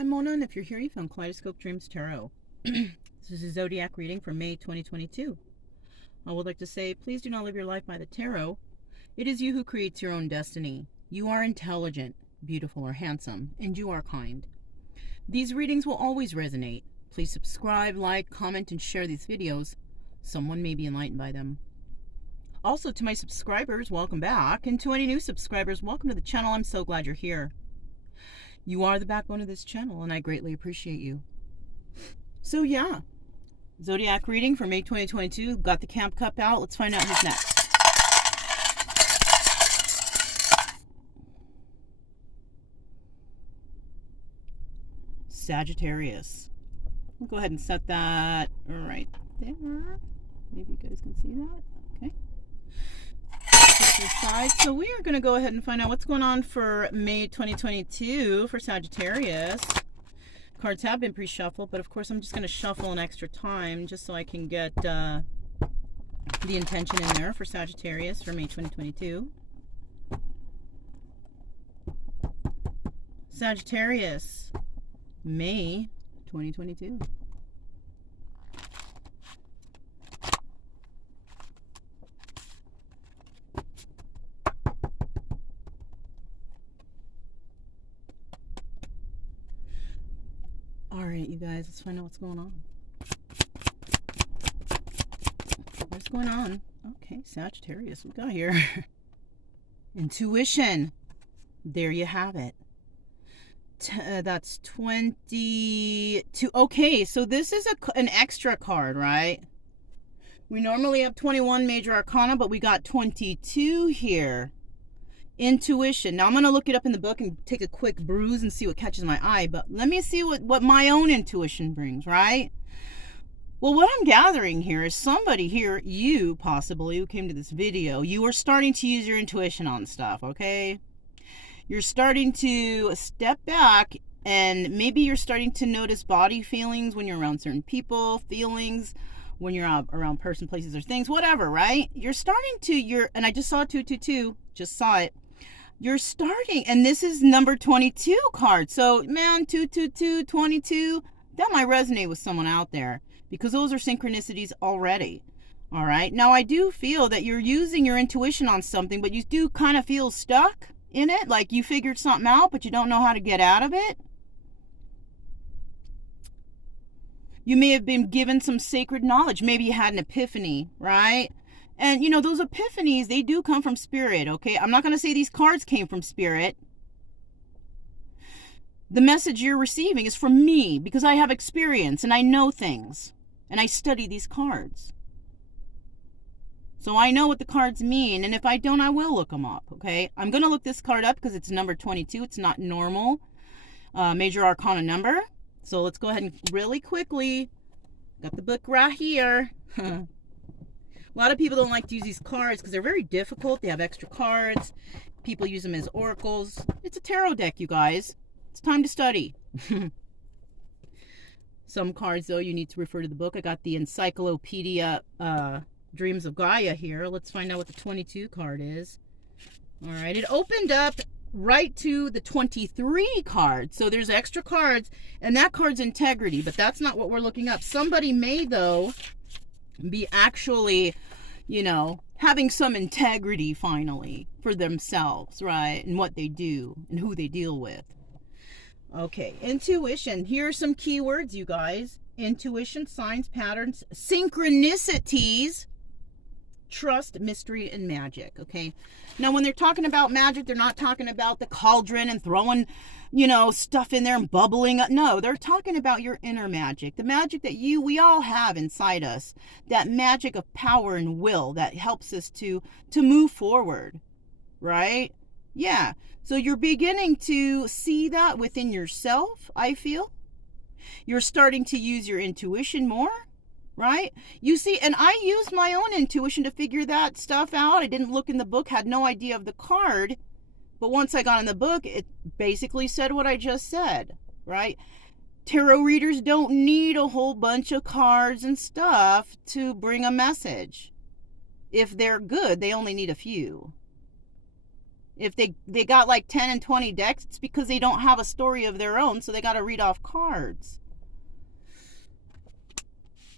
I'm Mona, and if you're here, you found Kaleidoscope Dreams Tarot. This is a zodiac reading for May 2022. I would like to say, please do not live your life by the tarot. It is you who creates your own destiny. You are intelligent, beautiful, or handsome, and you are kind. These readings will always resonate. Please subscribe, like, comment, and share these videos. Someone may be enlightened by them. Also, to my subscribers, welcome back. And to any new subscribers, welcome to the channel. I'm so glad you're here. You are the backbone of this channel, and I greatly appreciate you. So yeah, zodiac reading for May 2022. Got the Camp Cup out. Let's find out who's next. Sagittarius. We'll go ahead and set that right there. Maybe you guys can see that. Okay. Side. So we are going to go ahead and find out what's going on for May 2022 for Sagittarius. Cards have been pre-shuffled, but of course I'm just going to shuffle an extra time just so I can get the intention in there for Sagittarius for May 2022. Sagittarius, May 2022. All right, you guys, let's find out what's going on. What's going on? Okay, Sagittarius, we got here. Intuition. There you have it. That's 22. Okay, so this is an extra card, right? We normally have 21 major arcana, but we got 22 here. Intuition. Now I'm going to look it up in the book and take a quick bruise and see what catches my eye, but let me see what my own intuition brings, right? Well, what I'm gathering here is somebody here, you possibly, who came to this video, you are starting to use your intuition on stuff, okay? You're starting to step back, and maybe you're starting to notice body feelings when you're around certain people, feelings when you're around person, places, or things, whatever, right? You're starting to, and I just saw 222, just saw it. You're starting, and this is number 22 card. So, man, 222, 22, that might resonate with someone out there because those are synchronicities already. All right. Now, I do feel that you're using your intuition on something, but you do kind of feel stuck in it. Like you figured something out, but you don't know how to get out of it. You may have been given some sacred knowledge. Maybe you had an epiphany, right? And, you know, those epiphanies, they do come from spirit, okay? I'm not going to say these cards came from spirit. The message you're receiving is from me because I have experience and I know things. And I study these cards. So I know what the cards mean. And if I don't, I will look them up, okay? I'm going to look this card up because it's number 22. It's not normal major arcana number. So let's go ahead and really quickly, got the book right here. A lot of people don't like to use these cards because they're very difficult. They have extra cards. People use them as oracles. It's a tarot deck, you guys. It's time to study. Some cards, though, you need to refer to the book. I got the Encyclopedia Dreams of Gaia here. Let's find out what the 22 card is. All right. It opened up right to the 23 card. So there's extra cards, and that card's integrity, but that's not what we're looking up. Somebody may, though, be actually, you know, having some integrity finally for themselves, right? And what they do and who they deal with. Okay, intuition. Here are some keywords, you guys. Intuition, signs, patterns, synchronicities, trust, mystery, and magic. Okay, now when they're talking about magic, they're not talking about the cauldron and throwing, you know, stuff in there and bubbling. No, they're talking about your inner magic, the magic that we all have inside us, that magic of power and will that helps us to move forward, right? Yeah, so you're beginning to see that within yourself, I feel. You're starting to use your intuition more, right? You see, and I used my own intuition to figure that stuff out. I didn't look in the book, had no idea of the card. But once I got in the book, it basically said what I just said, right? Tarot readers don't need a whole bunch of cards and stuff to bring a message. If they're good, they only need a few. If they got like 10 and 20 decks, it's because they don't have a story of their own, so they got to read off cards.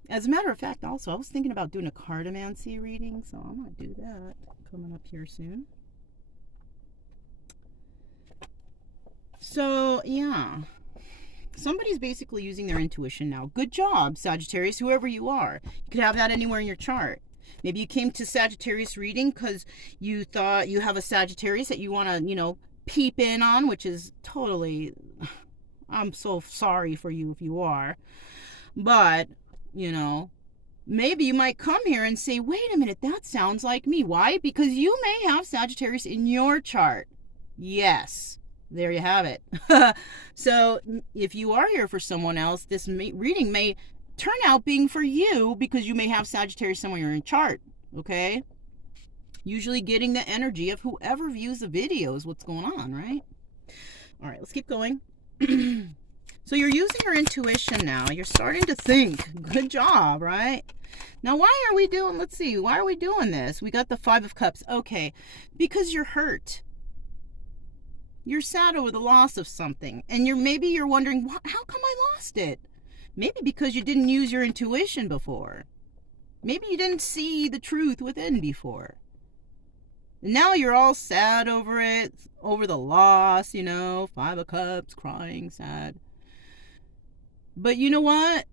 As a matter of fact, also, I was thinking about doing a cartomancy reading, so I'm going to do that coming up here soon. So, yeah. Somebody's basically using their intuition now. Good job, Sagittarius, whoever you are. You could have that anywhere in your chart. Maybe you came to Sagittarius reading because you thought you have a Sagittarius that you want to, peep in on, which is totally, I'm so sorry for you if you are. But, maybe you might come here and say, wait a minute, that sounds like me. Why? Because you may have Sagittarius in your chart. Yes. There you have it. So if you are here for someone else, this reading may turn out being for you because you may have Sagittarius somewhere in your chart, okay? Usually getting the energy of whoever views the video is what's going on, right? All right, let's keep going. So you're using your intuition now. You're starting to think. Good job, right? Now, why are we doing this? We got the 5 of Cups. Okay, because you're hurt. You're sad over the loss of something, and maybe you're wondering, how come I lost it? Maybe because you didn't use your intuition before. Maybe you didn't see the truth within before. And now you're all sad over it, over the loss, 5 of Cups, crying, sad. But you know what?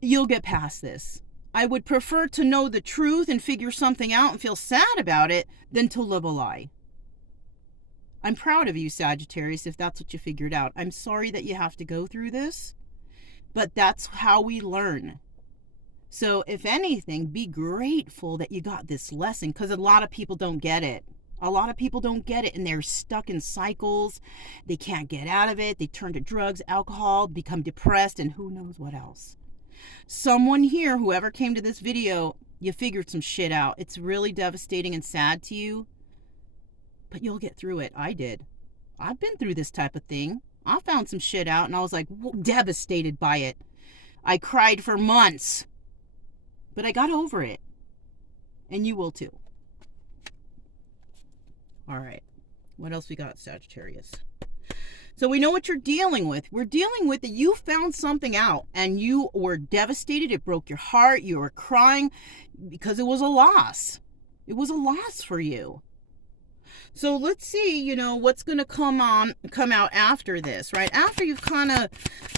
You'll get past this. I would prefer to know the truth and figure something out and feel sad about it than to live a lie. I'm proud of you, Sagittarius, if that's what you figured out. I'm sorry that you have to go through this, but that's how we learn. So if anything, be grateful that you got this lesson, because a lot of people don't get it. A lot of people don't get it, and they're stuck in cycles. They can't get out of it. They turn to drugs, alcohol, become depressed, and who knows what else. Someone here, whoever came to this video, you figured some shit out. It's really devastating and sad to you, but you'll get through it. I did. I've been through this type of thing. I found some shit out, and I was like devastated by it. I cried for months, but I got over it, and you will too. All right, what else we got, Sagittarius? So we know what you're dealing with. We're dealing with that you found something out and you were devastated. It broke your heart. You were crying because it was a loss. It was a loss for you. So let's see, what's going to come out after this, right? After you've kind of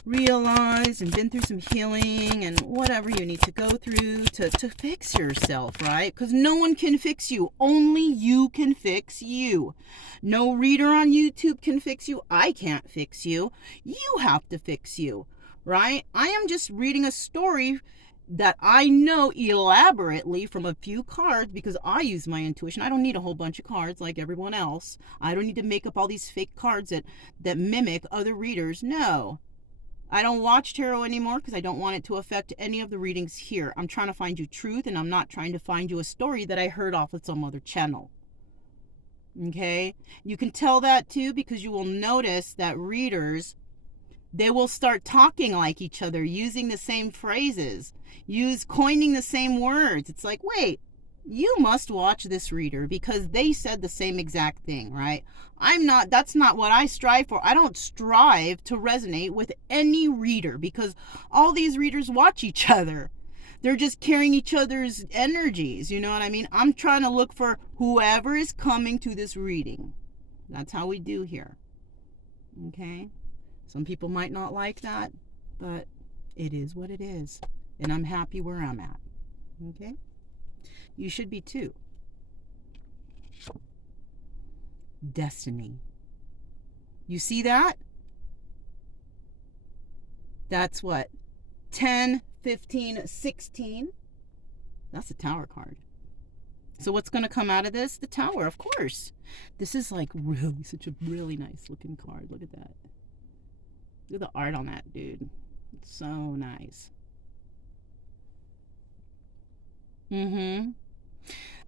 realized and been through some healing and whatever you need to go through to fix yourself, right? Because no one can fix you. Only you can fix you. No reader on YouTube can fix you. I can't fix you. You have to fix you, right? I am just reading a story that I know elaborately from a few cards because I use my intuition. I don't need a whole bunch of cards like everyone else. I don't need to make up all these fake cards that mimic other readers. No. I don't watch tarot anymore because I don't want it to affect any of the readings here. I'm trying to find you truth, and I'm not trying to find you a story that I heard off of some other channel. Okay? You can tell that too because you will notice that readers, they will start talking like each other, using the same phrases, coining the same words. It's like, wait, you must watch this reader because they said the same exact thing, right? That's not what I strive for. I don't strive to resonate with any reader because all these readers watch each other. They're just carrying each other's energies, you know what I mean? I'm trying to look for whoever is coming to this reading. That's how we do here. Okay? Some people might not like that, but it is what it is. And I'm happy where I'm at. Okay? You should be too. Destiny. You see that? That's what? 10, 15, 16. That's the Tower card. So what's going to come out of this? The Tower, of course. This is like really such a really nice looking card. Look at that. Look at the art on that, dude. It's so nice.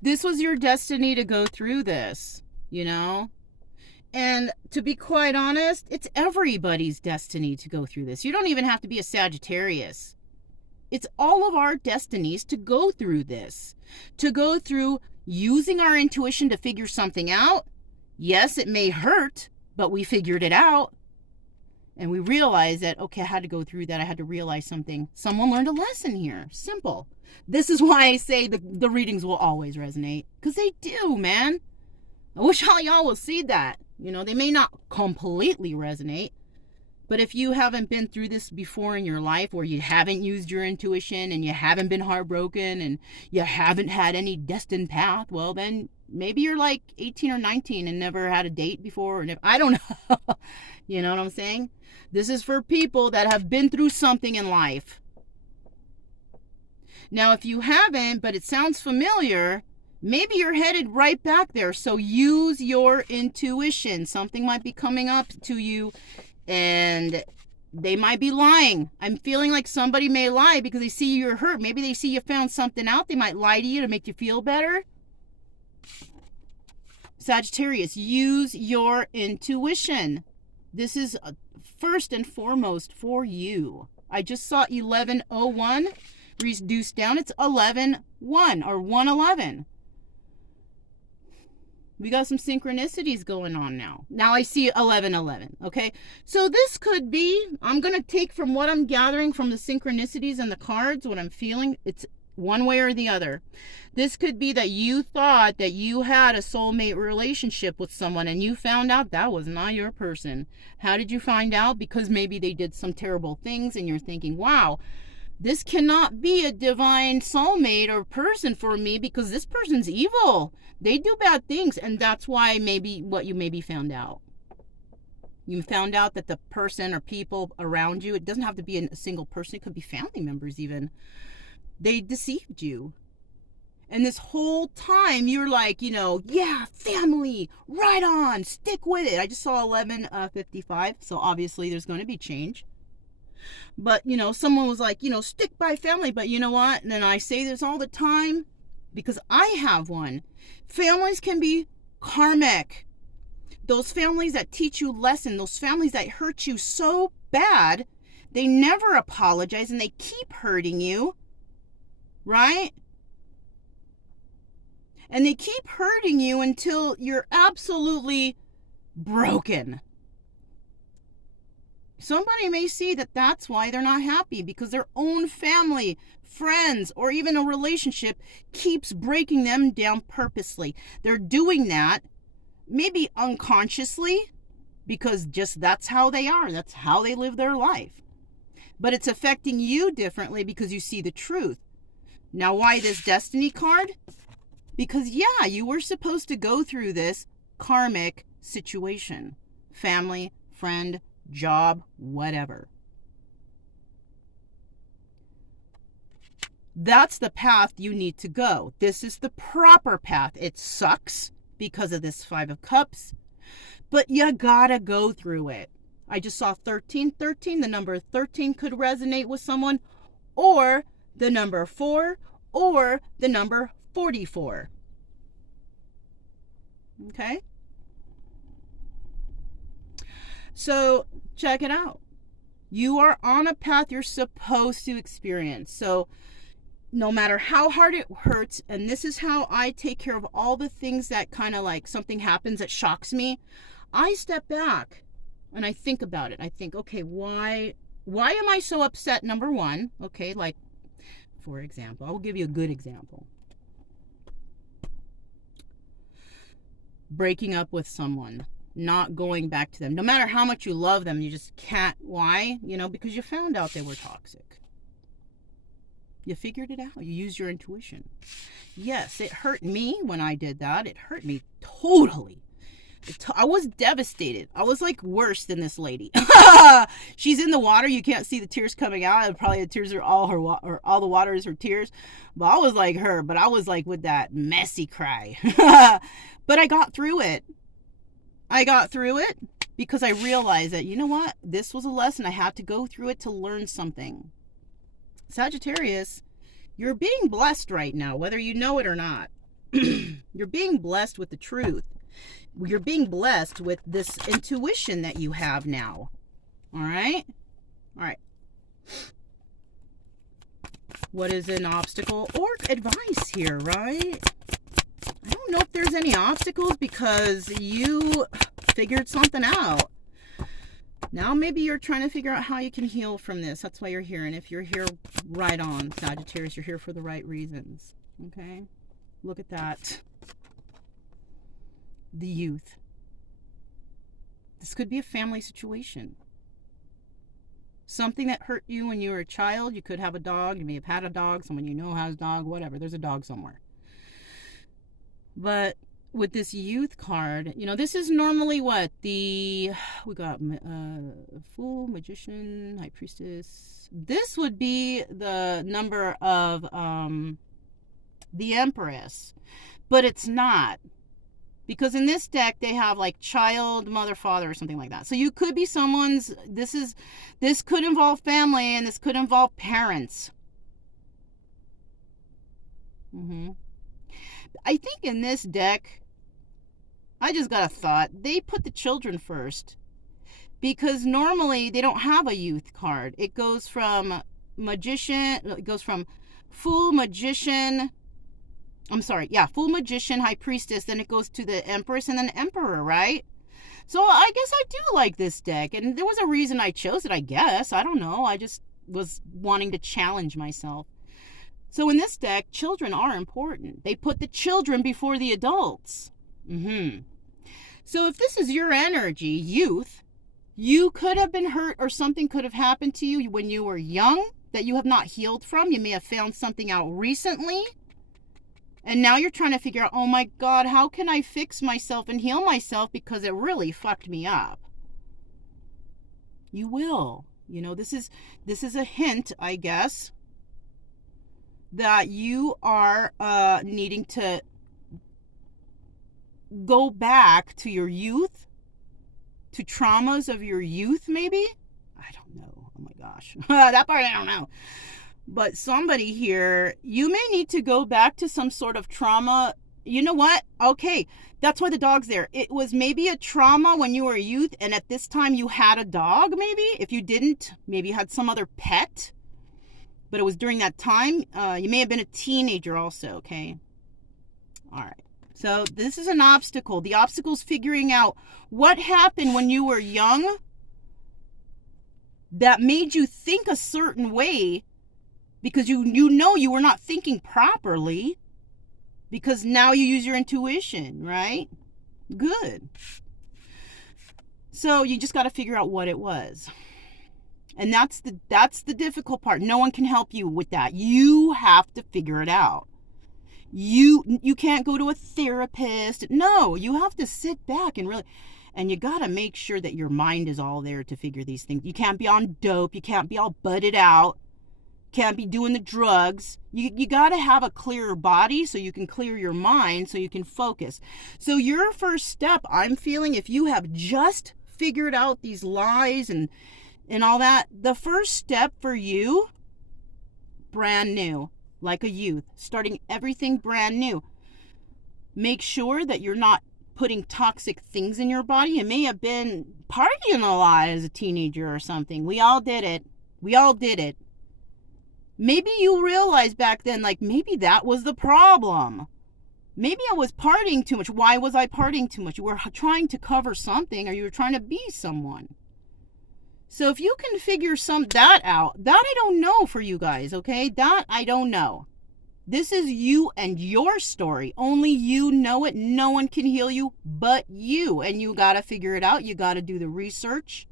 This was your destiny to go through this, And to be quite honest, it's everybody's destiny to go through this. You don't even have to be a Sagittarius. It's all of our destinies to go through this. To go through using our intuition to figure something out. Yes, it may hurt, but we figured it out. And we realized that, okay, I had to go through that. I had to realize something. Someone learned a lesson here. Simple. This is why I say the readings will always resonate. Because they do, man. I wish all y'all will see that. You know, they may not completely resonate. But if you haven't been through this before in your life, where you haven't used your intuition and you haven't been heartbroken and you haven't had any destined path, well, then maybe you're like 18 or 19 and never had a date before. Or never, I don't know. You know what I'm saying? This is for people that have been through something in life. Now, if you haven't, but it sounds familiar, maybe you're headed right back there. So use your intuition. Something might be coming up to you and they might be lying. I'm feeling like somebody may lie because they see you're hurt. Maybe they see you found something out. They might lie to you to make you feel better. Sagittarius, use your intuition. This is first and foremost for you. I just saw 1101 reduced down. It's 111 or 111. We got some synchronicities going on now. Now I see 1111, okay? So this could be, I'm going to take from what I'm gathering from the synchronicities and the cards, what I'm feeling, it's one way or the other. This could be that you thought that you had a soulmate relationship with someone and you found out that was not your person. How did you find out? Because maybe they did some terrible things and you're thinking, wow, this cannot be a divine soulmate or person for me because this person's evil. They do bad things, and that's why maybe what you maybe found out. You found out that the person or people around you, it doesn't have to be a single person, it could be family members even. They deceived you. And this whole time you're like, you know, yeah, family, right on, stick with it. I just saw 1155, so obviously there's going to be change. But, you know, someone was like, you know, stick by family. But you know what? And then I say this all the time because I have one. Families can be karmic. Those families that teach you lesson, those families that hurt you so bad, they never apologize and they keep hurting you, right? And they keep hurting you until you're absolutely broken. Somebody may see that that's why they're not happy, because their own family, friends, or even a relationship keeps breaking them down purposely. They're doing that maybe unconsciously because just that's how they are. That's how they live their life. But it's affecting you differently because you see the truth. Now, why this destiny card? Because, yeah, you were supposed to go through this karmic situation. Family, friend, job, whatever. That's the path you need to go. This is the proper path. It sucks because of this 5 of Cups, but you gotta go through it. I just saw 1313. The number 13 could resonate with someone, or the number 4, or the number 44. Okay? So check it out. You are on a path you're supposed to experience. So no matter how hard it hurts, and this is how I take care of all the things that kind of like something happens that shocks me, I step back and I think about it. I think, okay, why am I so upset? Number one, okay, like for example, I'll give you a good example. Breaking up with someone. Not going back to them. No matter how much you love them, you just can't. Why? You know, because you found out they were toxic. You figured it out. You used your intuition. Yes, it hurt me when I did that. It hurt me totally. I was devastated. I was like worse than this lady. She's in the water. You can't see the tears coming out. And probably the tears are all her, or all the water is her tears. But I was like her. But I was like with that messy cry. But I got through it. I got through it because I realized that, you know what? This was a lesson. I had to go through it to learn something. Sagittarius, you're being blessed right now, whether you know it or not. You're being blessed with the truth. You're being blessed with this intuition that you have now. All right? All right. What is an obstacle or advice here, right? I don't know if there's any obstacles because you figured something out. Now maybe you're trying to figure out how you can heal from this. That's why you're here. And if you're here, right on, Sagittarius, you're here for the right reasons. Okay? Look at that. The youth. This could be a family situation. Something that hurt you when you were a child. You could have a dog. You may have had a dog. Someone you know has a dog. Whatever. There's a dog somewhere. But with this youth card, you know, this is normally what? We got Fool, Magician, High Priestess. This would be the number of the Empress. But it's not. Because in this deck, they have like child, mother, father, or something like that. So you could be someone's, this could involve family, and this could involve parents. I think in this deck, I just got a thought. They put the children first. Because normally, they don't have a youth card. It goes from magician, it goes from Fool, Magician, Fool, Magician, High Priestess, then it goes to the Empress and then Emperor, right? So I guess I do like this deck, and there was a reason I chose it, I guess. I don't know. I just was wanting to challenge myself. So in this deck, children are important. They put the children before the adults. So if this is your energy, youth, you could have been hurt or something could have happened to you when you were young that you have not healed from. You may have found something out recently. And now you're trying to figure out, oh my God, how can I fix myself and heal myself because it really fucked me up? You will. You know, this is a hint, I guess, that you are needing to go back to your youth, to traumas of your youth, maybe? I don't know. Oh my gosh. That part I don't know. But somebody here, you may need to go back to some sort of trauma. You know what? Okay, that's why the dog's there. It was maybe a trauma when you were a youth, and at this time you had a dog, maybe. If you didn't, maybe you had some other pet. But it was during that time. You may have been a teenager also, okay? All right. So this is an obstacle. The obstacle is figuring out what happened when you were young that made you think a certain way. Because you know you were not thinking properly. Because now you use your intuition, right? Good. So you just got to figure out what it was. And that's the difficult part. No one can help you with that. You have to figure it out. You can't go to a therapist. No, you have to sit back and really... And you got to make sure that your mind is all there to figure these things. You can't be on dope. You can't be all butted out. Can't be doing the drugs. You got to have a clearer body so you can clear your mind so you can focus. So your first step, I'm feeling, if you have just figured out these lies and all that, the first step for you, brand new, like a youth, starting everything brand new. Make sure that you're not putting toxic things in your body. You may have been partying a lot as a teenager or something. We all did it. Maybe you realized back then, like, maybe that was the problem. Maybe I was partying too much. Why was I partying too much? You were trying to cover something, or you were trying to be someone. So if you can figure that out, that I don't know for you guys, okay? That I don't know. This is you and your story. Only you know it. No one can heal you but you. And you got to figure it out. You got to do the research.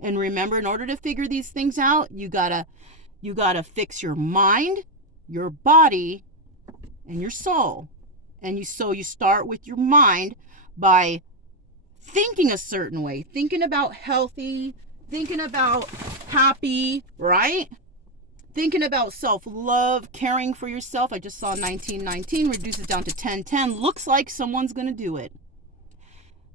And remember, in order to figure these things out, you got to fix your mind, your body, and your soul. And you start with your mind by thinking a certain way, thinking about healthy, thinking about happy, right? Thinking about self-love, caring for yourself. I just saw 1919 reduces down to 1010. Looks like someone's going to do it.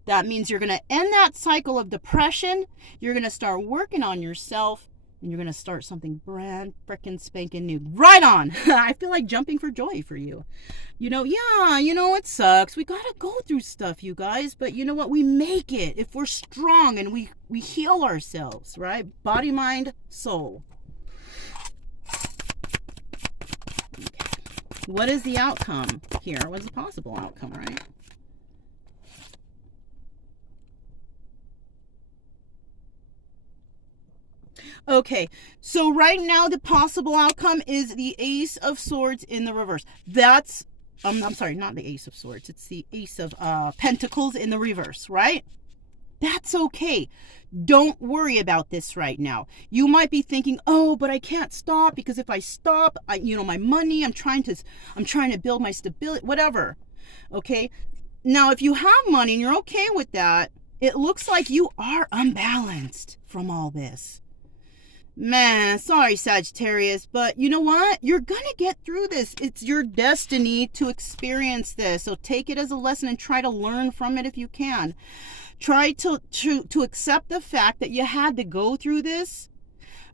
That means you're going to end that cycle of depression. You're going to start working on yourself. And you're going to start something brand frickin' spanking new. Right on. I feel like jumping for joy for you. It sucks. We got to go through stuff, you guys. But you know what? We make it if we're strong and we heal ourselves, right? Body, mind, soul. Okay. What is the outcome here? What's the possible outcome, right? Okay, so right now the possible outcome is the Ace of Swords in the reverse. That's, I'm sorry, not the Ace of Swords. It's the Ace of Pentacles in the reverse, right? That's okay. Don't worry about this right now. You might be thinking, oh, but I can't stop because if I stop, my money, I'm trying to build my stability, whatever. Okay. Now, if you have money and you're okay with that, it looks like you are unbalanced from all this. Man, sorry, Sagittarius, but you know what? You're going to get through this. It's your destiny to experience this. So take it as a lesson and try to learn from it if you can. Try to accept the fact that you had to go through this,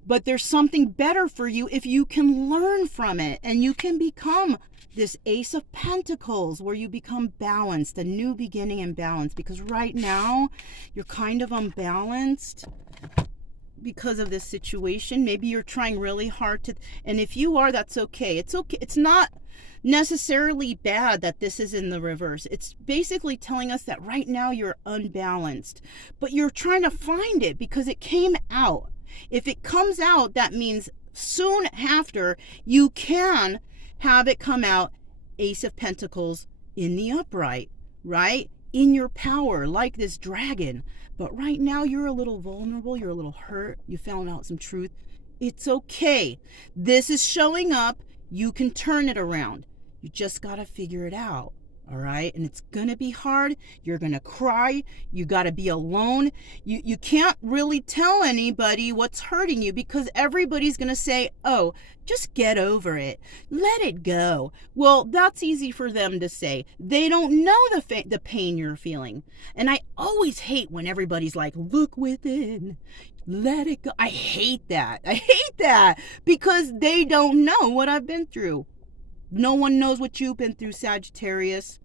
but there's something better for you if you can learn from it, and you can become this Ace of Pentacles where you become balanced, a new beginning and balance, because right now you're kind of unbalanced because of this situation. Maybe you're trying really hard to, and if you are, that's okay. It's okay. It's not necessarily bad that this is in the reverse. It's basically telling us that right now you're unbalanced, but you're trying to find it because it came out. If it comes out, that means soon after you can have it come out Ace of Pentacles in the upright, right? In your power, like this dragon. But right now you're a little vulnerable, you're a little hurt, you found out some truth. It's okay. This is showing up. You can turn it around. You just got to figure it out. All right. And it's going to be hard. You're going to cry. You got to be alone. You can't really tell anybody what's hurting you because everybody's going to say, oh, just get over it. Let it go. Well, that's easy for them to say. They don't know the pain you're feeling. And I always hate when everybody's like, look within. Let it go. I hate that. I hate that because they don't know what I've been through. No one knows what you've been through, Sagittarius.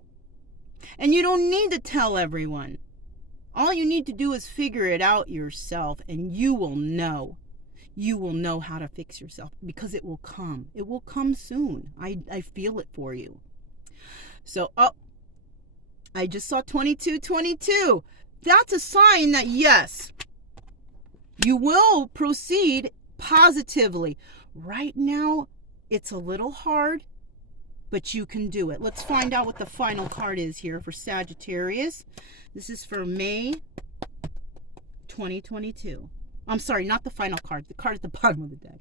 And you don't need to tell everyone. All you need to do is figure it out yourself, and you will know. You will know how to fix yourself because it will come. It will come soon. I feel it for you. So, I just saw 2222. That's a sign that, yes, you will proceed positively. Right now, it's a little hard, but you can do it. Let's find out what the final card is here for Sagittarius. This is for May 2022. I'm sorry, not the final card. The card at the bottom of the deck.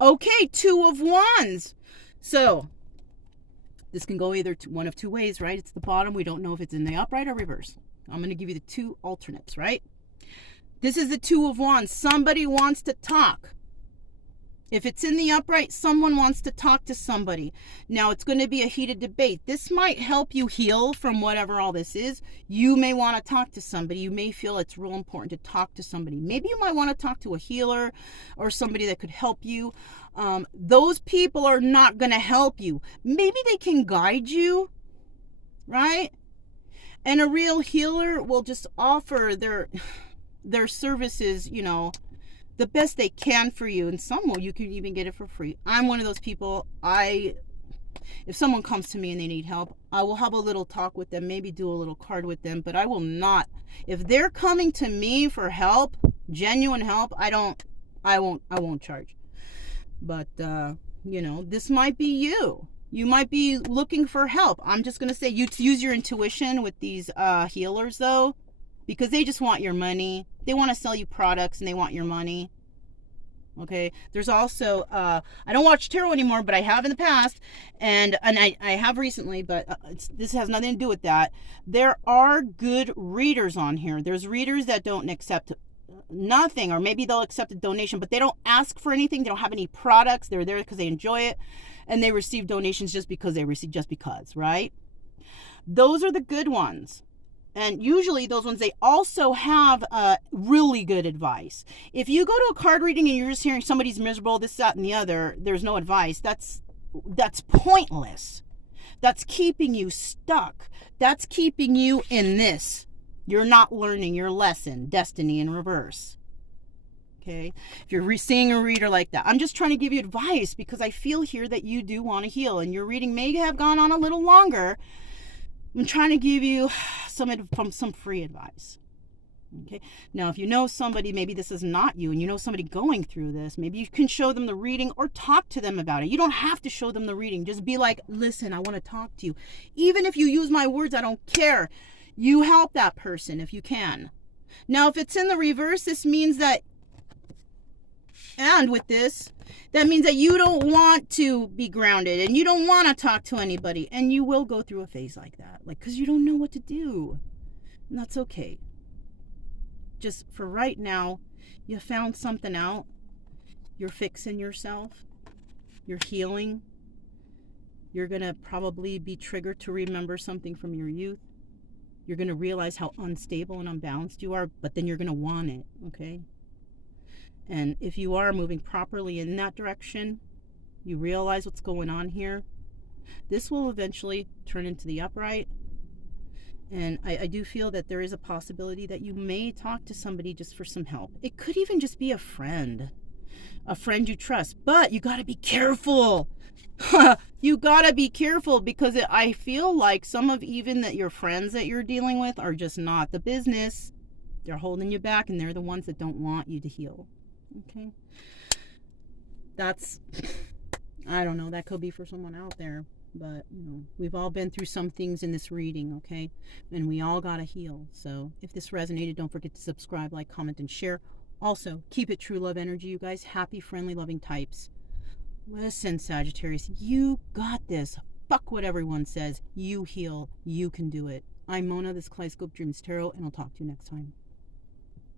Okay, Two of Wands. So, this can go either one of two ways, right? It's the bottom. We don't know if it's in the upright or reverse. I'm going to give you the two alternates, right? This is the Two of Wands. Somebody wants to talk. If it's in the upright, someone wants to talk to somebody. Now, it's going to be a heated debate. This might help you heal from whatever all this is. You may want to talk to somebody. You may feel it's real important to talk to somebody. Maybe you might want to talk to a healer or somebody that could help you. Those people are not going to help you. Maybe they can guide you, right? And a real healer will just offer their services, the best they can for you. And some will, you can even get it for free. I'm one of those people. If someone comes to me and they need help, I will have a little talk with them, maybe do a little card with them, but I will not. If they're coming to me for help, genuine help, I won't charge. But, this might be you. You might be looking for help. I'm just going to say you use your intuition with these healers, though, because they just want your money. They want to sell you products and they want your money. Okay. There's also, I don't watch tarot anymore, but I have in the past, and I have recently, but this has nothing to do with that. There are good readers on here. There's readers that don't accept nothing, or maybe they'll accept a donation, but they don't ask for anything. They don't have any products. They're there because they enjoy it, and they receive donations just because, right? Those are the good ones. And usually those ones, they also have really good advice. If you go to a card reading and you're just hearing somebody's miserable, this, that, and the other, there's no advice, that's pointless. That's keeping you stuck. That's keeping you in this. You're not learning your lesson, destiny in reverse. Okay, if you're seeing a reader like that, I'm just trying to give you advice because I feel here that you do want to heal, and your reading may have gone on a little longer. I'm trying to give you some free advice. Okay, now if you know somebody, maybe this is not you, and you know somebody going through this, maybe you can show them the reading or talk to them about it. You don't have to show them the reading. Just be like, listen, I want to talk to you. Even if you use my words, I don't care. You help that person if you can. Now, if it's in the reverse, this means that, and with this, that means that you don't want to be grounded and you don't want to talk to anybody, and you will go through a phase like that, like, because you don't know what to do, and that's okay. Just for right now, you found something out. You're fixing yourself. You're healing. You're going to probably be triggered to remember something from your youth. You're going to realize how unstable and unbalanced you are, but then you're going to want it, okay? And if you are moving properly in that direction, you realize what's going on here, this will eventually turn into the upright. And I do feel that there is a possibility that you may talk to somebody just for some help. It could even just be a friend you trust. But you got to be careful. You got to be careful, because I feel like some of even that your friends that you're dealing with are just not the business. They're holding you back, and they're the ones that don't want you to heal. Okay? That's, I don't know, that could be for someone out there. But, you know, we've all been through some things in this reading, okay? And we all got to heal. So if this resonated, don't forget to subscribe, like, comment, and share. Also, keep it true love energy, you guys. Happy, friendly, loving types. Listen, Sagittarius, you got this. Fuck what everyone says. You heal. You can do it. I'm Mona, this Kaleidoscope Dreams Tarot, and I'll talk to you next time.